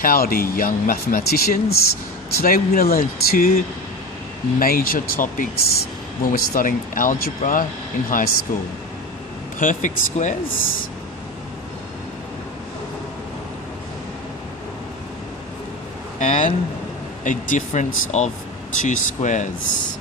Howdy, young mathematicians. Today we're going to learn two major topics when we're studying algebra in high school. Perfect squares and a difference of two squares.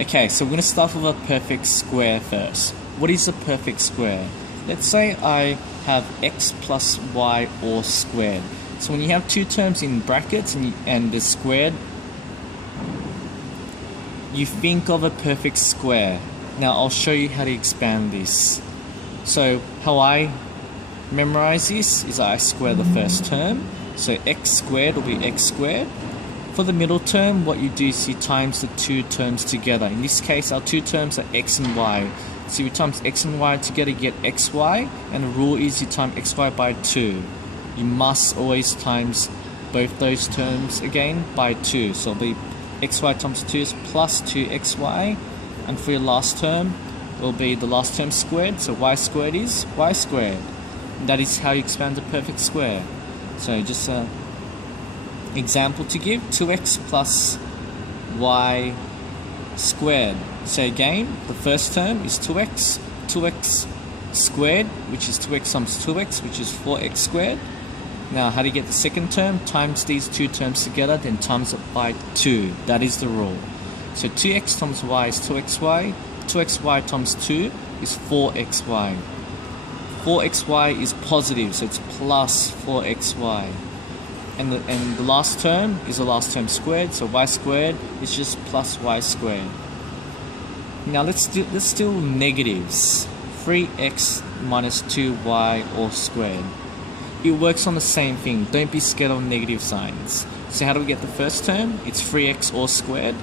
Okay, so we're going to start with a perfect square first. What is a perfect square? Let's say I have x plus y all squared. So when you have two terms in brackets and they're squared, you think of a perfect square. Now I'll show you how to expand this. So how I memorize this is I square the first term. So x squared will be x squared. For the middle term, what you do is you times the two terms together. In this case, our two terms are x and y. So you times x and y together, you get xy, and the rule is you times xy by 2. You must always times both those terms again by 2. So it'll be xy times 2 is plus 2xy, and for your last term, it will be the last term squared, so y squared is y squared. And that is how you expand a perfect square. So just example to give, 2x plus y squared. So again, the first term is 2x squared, which is 2x times 2x, which is 4x squared. Now how do you get the second term? Times these two terms together, then times it by 2. That is the rule. So 2x times y is 2xy, 2xy times 2 is 4xy. 4xy is positive, so it's plus 4xy. And the last term is the last term squared, so y squared is just plus y squared. Now let's do negatives. 3x minus 2y all squared. It works on the same thing. Don't be scared of negative signs. So how do we get the first term? It's 3x all squared.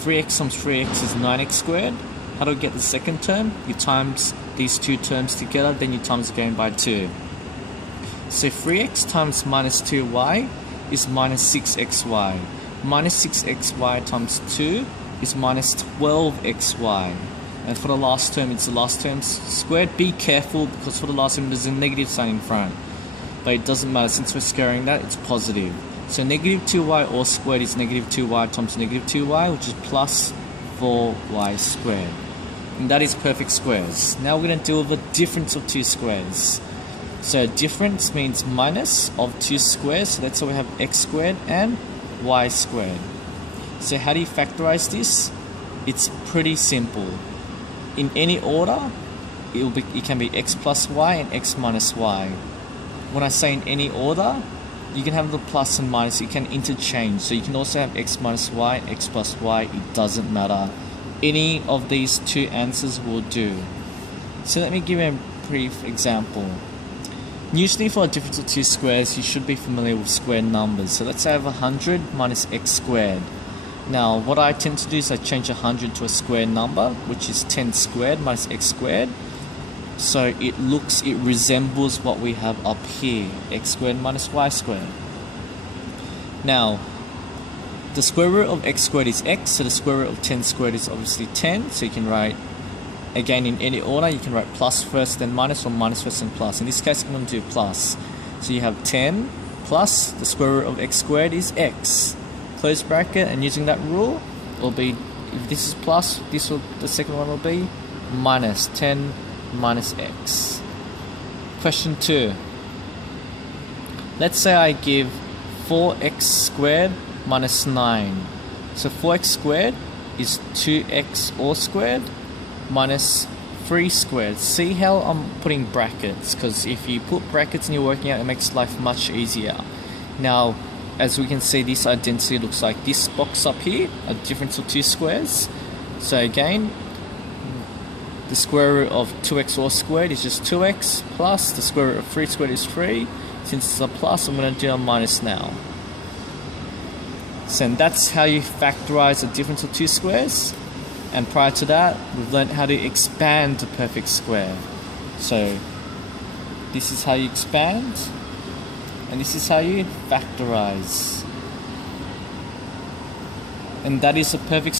3x times 3x is 9x squared. How do we get the second term? You times these two terms together, then you times again by 2. So 3x times minus 2y is minus 6xy. Minus 6xy times 2 is minus 12xy. And for the last term, it's the last term squared. Be careful because for the last term, there's a negative sign in front. But it doesn't matter, since we're squaring that, it's positive. So negative 2y all squared is negative 2y times negative 2y, which is plus 4y squared. And that is perfect squares. Now we're going to deal with the difference of two squares. So difference means minus of two squares, so that's why we have x squared and y squared. So how do you factorize this? It's pretty simple. In any order, it can be x plus y and x minus y. When I say in any order, you can have the plus and minus, you can interchange. So you can also have x minus y and x plus y, it doesn't matter. Any of these two answers will do. So let me give you a brief example. Usually for a difference of two squares, you should be familiar with square numbers. So let's say I have 100 minus x squared. Now what I tend to do is I change 100 to a square number, which is 10 squared minus x squared. So it resembles what we have up here, x squared minus y squared. Now, the square root of x squared is x, so the square root of 10 squared is obviously 10, so you can write, again in any order, you can write plus first then minus, or minus first then plus. In this case, I'm going to do plus. So you have 10 plus the square root of x squared is x. Close bracket, and using that rule, it will be, if this is plus, the second one will be minus 10 minus x. Question 2. Let's say I give 4x squared minus 9. So 4x squared is 2x all squared minus 3 squared. See how I'm putting brackets? Because if you put brackets and you're working out, it makes life much easier. Now, as we can see, this identity looks like this box up here, a difference of two squares. So again, the square root of 2x all squared is just 2x plus the square root of 3 squared is 3. Since it's a plus, I'm going to do a minus now. So that's how you factorize a difference of two squares. And prior to that, we've learned how to expand a perfect square. So this is how you expand, and this is how you factorize. And that is a perfect